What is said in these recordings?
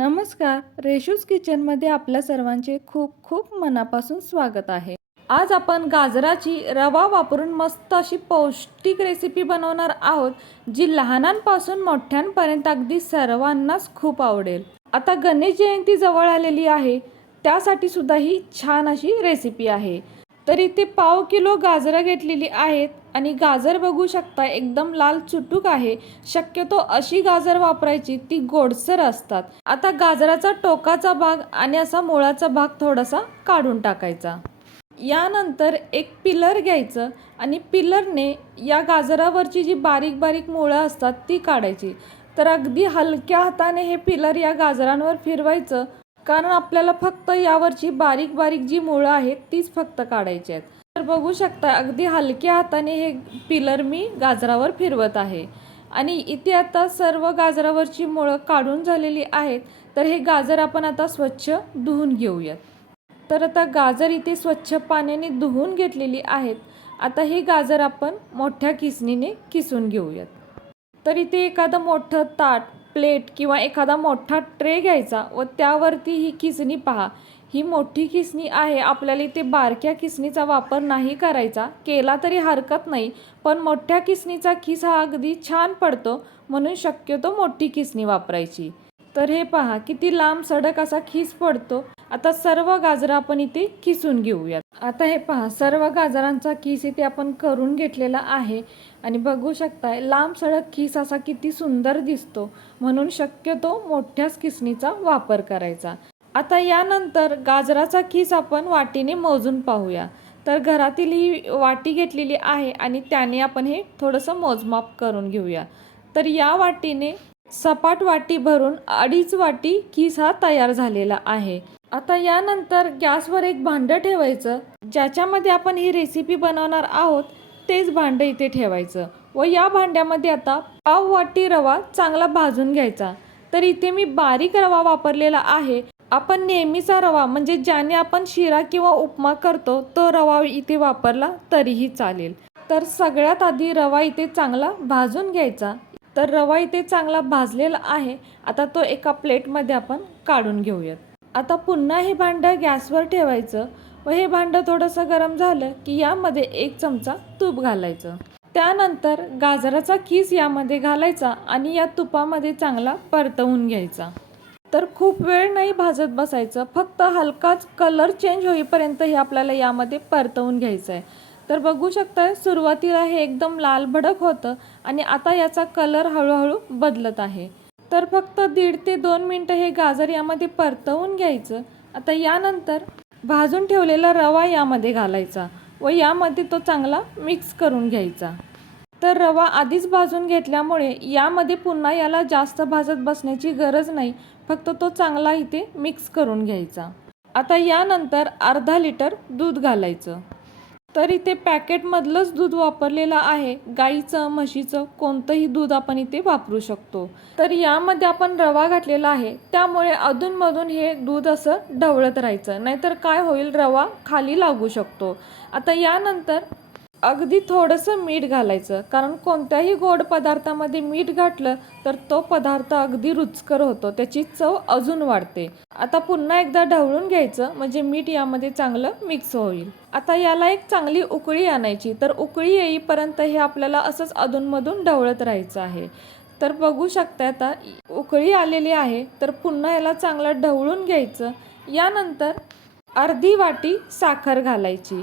नमस्कार रेशूज किचनमध्ये आपल्या सर्वांचे खूप खूप मनापासून स्वागत आहे. आज आपण गाजराची रवा वापरून मस्त अशी पौष्टिक रेसिपी बनवणार आहोत जी लहानांपासून मोठ्यांपर्यंत अगदी सर्वांनाच खूप आवडेल. आता गणेश जयंती जवळ आलेली आहे त्यासाठी सुद्धा ही छान अशी रेसिपी आहे. तर इथे पाव किलो गाजरं घेतलेली आहेत आणि गाजर बघू शकता एकदम लाल चुटूक आहे. शक्यतो अशी गाजर वापरायची ती गोडसर असतात. आता गाजराचा टोकाचा भाग आणि असा मुळाचा भाग थोडासा काढून टाकायचा. यानंतर एक पिलर घ्यायचं आणि पिलरने या गाजरावरची जी बारीक बारीक मुळं असतात ती काढायची. तर अगदी हलक्या हाताने हे पिलर या गाजरांवर फिरवायचं कारण आपल्याला फक्त यावरची बारीक बारीक जी मुळं आहेत तीच फक्त काढायची आहेत. तर बघू शकता अगदी हलक्या हाताने हे पिलर मी गाजरावर फिरवत आहे. आणि इथे आता सर्व गाजरावरची मुळं काढून झालेली आहेत तर हे गाजर आपण आता स्वच्छ धुवून घेऊयात. तर आता गाजर इथे स्वच्छ पाण्याने धुवून घेतलेली आहेत. आता हे गाजर आपण मोठ्या किसणीने किसून घेऊयात. तर इथे एखादं मोठं ताट प्लेट किंवा एखादा मोठा ट्रे घ्यायचा व त्यावरती ही किसणी पहा. ही मोठी किसणी आहे आपल्याला इथे बारक्या किसणीचा वापर नाही करायचा. केला तरी हरकत नाही पण मोठ्या किसणीचा खिस हा अगदी छान पडतो म्हणून शक्यतो मोठी किसणी वापरायची. तर हे पहा किती लांब सडक असा खिस पडतो. आता सर्व गाजरं आपण इथे किसून घेऊयात. आता हे पहा सर्व गाजरांचा खिस इथे आपण करून घेतलेला आहे. आणि बघू शकताय लांब सडक खिस असा किती सुंदर दिसतो. म्हणून शक्यतो मोठ्याच किसणीचा वापर करायचा. आता यानंतर गाजराचा खिस आपण वाटीने मोजून पाहूया. तर घरातील ही वाटी घेतलेली आहे आणि त्याने आपण हे थोडंसं मोजमाप करून घेऊया. तर या वाटीने सपाट वाटी भरून अडीच वाटी किस हा तयार झालेला आहे. आता यानंतर गॅसवर एक भांडं ठेवायचं. ज्याच्यामध्ये आपण ही रेसिपी बनवणार आहोत तेच भांडं इथे ठेवायचं. व या भांड्यामध्ये आता पाव वाटी रवा चांगला भाजून घ्यायचा. तर इथे मी बारीक रवा वापरलेला आहे. आपण नेहमीचा रवा म्हणजे ज्याने आपण शिरा किंवा उपमा करतो तो रवा इथे वापरला तरीही चालेल. तर सगळ्यात आधी रवा इथे चांगला भाजून घ्यायचा. तर रवा इथे चांगला भाजलेला आहे. आता तो एका प्लेटमध्ये आपण काढून घेऊयात. आता पुन्हा हे भांडं गॅसवर ठेवायचं व हे भांडं थोडंसं गरम झालं की यामध्ये एक चमचा तूप घालायचं. त्यानंतर गाजराचा खीस यामध्ये घालायचा आणि या तुपामध्ये चांगला परतवून घ्यायचा. तर खूप वेळ नाही भाजत बसायचं फक्त हलकाच कलर चेंज होईपर्यंत हे आपल्याला यामध्ये परतवून घ्यायचं आहे तर बघू शकता सुरुवातीला हे एकदम लाल भडक होतं आणि आता याचा कलर हळूहळू बदलत आहे. तर फक्त दीड ते दोन मिनटं हे गाजर यामध्ये परतवून घ्यायचं. आता यानंतर भाजून ठेवलेला रवा यामध्ये घालायचा व यामध्ये तो चांगला मिक्स करून घ्यायचा. तर रवा आधीच भाजून घेतल्यामुळे यामध्ये पुन्हा याला जास्त भाजत बसण्याची गरज नाही फक्त तो चांगला इथे मिक्स करून घ्यायचा. आता यानंतर अर्धा लिटर दूध घालायचं. तर इथे पॅकेटमधलंच दूध वापरलेलं आहे. गाईचं म्हशीचं कोणतंही दूध आपण इथे वापरू शकतो. तर यामध्ये आपण रवा घातलेला आहे. त्यामुळे अधूनमधून हे दूध असं ढवळत राहायचं. नाहीतर काय होईल? रवा खाली लागू शकतो. आता यानंतर अगदी थोडंसं मीठ घालायचं. कारण कोणत्याही गोड पदार्थामध्ये मीठ घातलं तर तो पदार्थ अगदी रुचकर होतो. त्याची चव अजून वाढते. आता पुन्हा एकदा ढवळून घ्यायचं म्हणजे मीठ यामध्ये चांगलं मिक्स होईल. आता याला एक चांगली उकळी आणायची. तर उकळी येईपर्यंत हे आपल्याला असंच अधूनमधून ढवळत राहायचं आहे. तर बघू शकता आता उकळी आलेली आहे. तर पुन्हा याला चांगलं ढवळून घ्यायचं. यानंतर अर्धी वाटी साखर घालायची.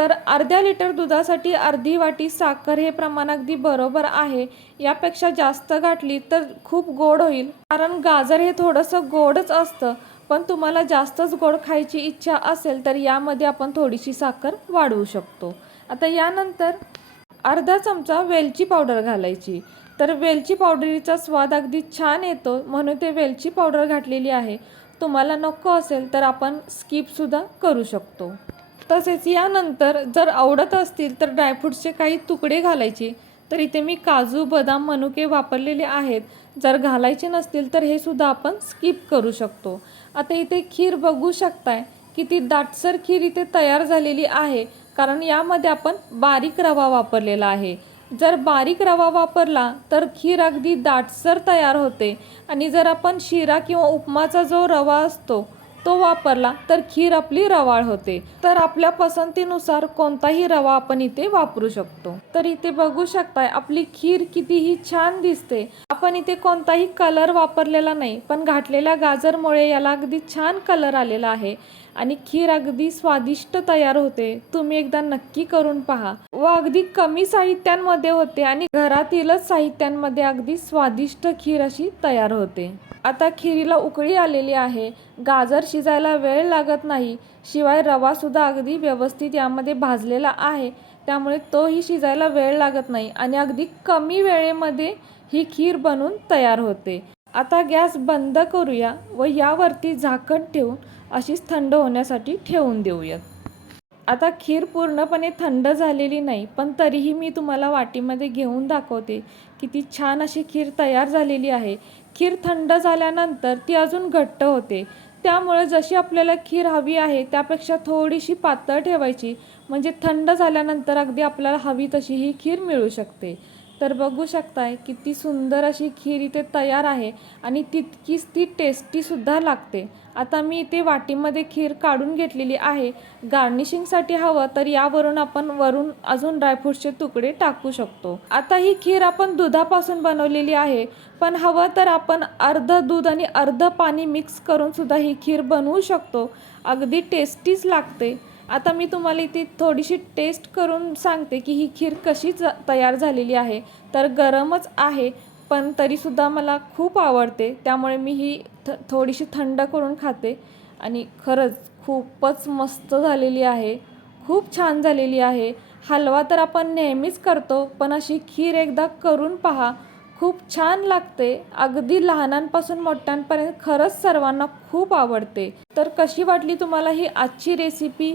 तर अर्ध्या लिटर दुधासाठी अर्धी वाटी साखर हे प्रमाण अगदी बरोबर आहे. यापेक्षा जास्त घातली तर खूप गोड होईल. कारण गाजर हे थोडंसं गोडच असतं. पण तुम्हाला जास्तच गोड खायची इच्छा असेल तर यामध्ये आपण थोडीशी साखर वाढवू शकतो. आता यानंतर अर्धा चमचा वेलची पावडर घालायची. तर वेलची पावडरीचा स्वाद अगदी छान येतो. म्हणून ते वेलची पावडर घातलेली आहे. तुम्हाला नको असेल तर आपण स्किपसुद्धा करू शकतो. तसेच यानंतर जर आवडत असतील तर ड्रायफ्रूट्सचे काही तुकडे घालायचे. तर इथे मी काजू बदाम मनुके वापरलेले आहेत. जर घालायचे नसतील तर हे सुद्धा आपण स्किप करू शकतो. आता इथे खीर बघू शकताय किती दाटसर खीर इथे तयार झालेली आहे. कारण यामध्ये आपण बारीक रवा वापरलेला आहे. जर बारीक रवा वापरला तर खीर अगदी दाटसर तयार होते. आणि जर आपण शिरा किंवा उपमाचा जो रवा असतो तो वापरला तर खीर आपली रवाळ होते. तर आपल्या पसंतीनुसार कोणताही रवा आपण इथे वापरू शकतो. तर इथे बघू शकताय आपली खीर कितीही छान दिसते. आपण इथे कोणताही कलर वापरलेला नाही पण घातलेल्या गाजरमुळे याला अगदी छान कलर आलेला आहे. आणि खीर अगदी स्वादिष्ट तयार होते. तुम्ही एकदा नक्की करून पहा. व अगदी कमी साहित्यांमध्ये होते आणि घरातीलच साहित्यांमध्ये अगदी स्वादिष्ट खीर अशी तयार होते. आता खिरीला उकळी आलेली आहे. गाजर शिजायला वेळ लागत नाही. शिवाय रवा सुद्धा अगदी व्यवस्थित यामध्ये भाजलेला आहे. त्यामुळे तोही शिजायला वेळ लागत नाही आणि अगदी कमी वेळेमध्ये ही खीर बनून तयार होते. आता गॅस बंद करूया व यावरती झाकण ठेवून अशीच थंड होण्यासाठी ठेवून देऊयात आता खीर पूर्णपणे थंड झालेली नाही पण तरीही मी तुम्हाला वाटीमध्ये घेऊन दाखवते की ती छान अशी खीर तयार झालेली आहे. खीर थंड झाल्यानंतर ती अजून घट्ट होते. त्यामुळे जशी आपल्याला खीर हवी आहे त्यापेक्षा थोडीशी पातळ ठेवायची म्हणजे थंड झाल्यानंतर अगदी आपल्याला हवी तशी ही खीर मिळू शकते. तर बघू शकताय किती सुंदर अशी खीर इथे तयार आहे आणि तितकीच ती टेस्टीसुद्धा लागते. आता मी इथे वाटीमध्ये खीर काढून घेतलेली आहे. गार्निशिंगसाठी हवं तर यावरून आपण वरून अजून ड्रायफ्रूटचे तुकडे टाकू शकतो. आता ही खीर आपण दुधापासून बनवलेली आहे. पण हवं तर आपण अर्ध दूध आणि अर्ध पाणी मिक्स करून सुद्धा ही खीर बनवू शकतो. अगदी टेस्टीच लागते. आता मी तुम्हाला इथे थोडीशी टेस्ट करून सांगते की ही खीर कशी तयार झालेली आहे. तर गरमच आहे पण तरीसुद्धा मला खूप आवडते. त्यामुळे मी ही थ थोडीशी थंड करून खाते. आणि खरंच खूपच मस्त झालेली आहे. खूप छान झालेली आहे. हलवा तर आपण नेहमीच करतो पण अशी खीर एकदा करून पहा. खूप छान लागते. अगदी लहानांपासून मोठ्यांपर्यंत खरंच सर्वांना खूप आवडते. तर कशी वाटली तुम्हाला ही आजची रेसिपी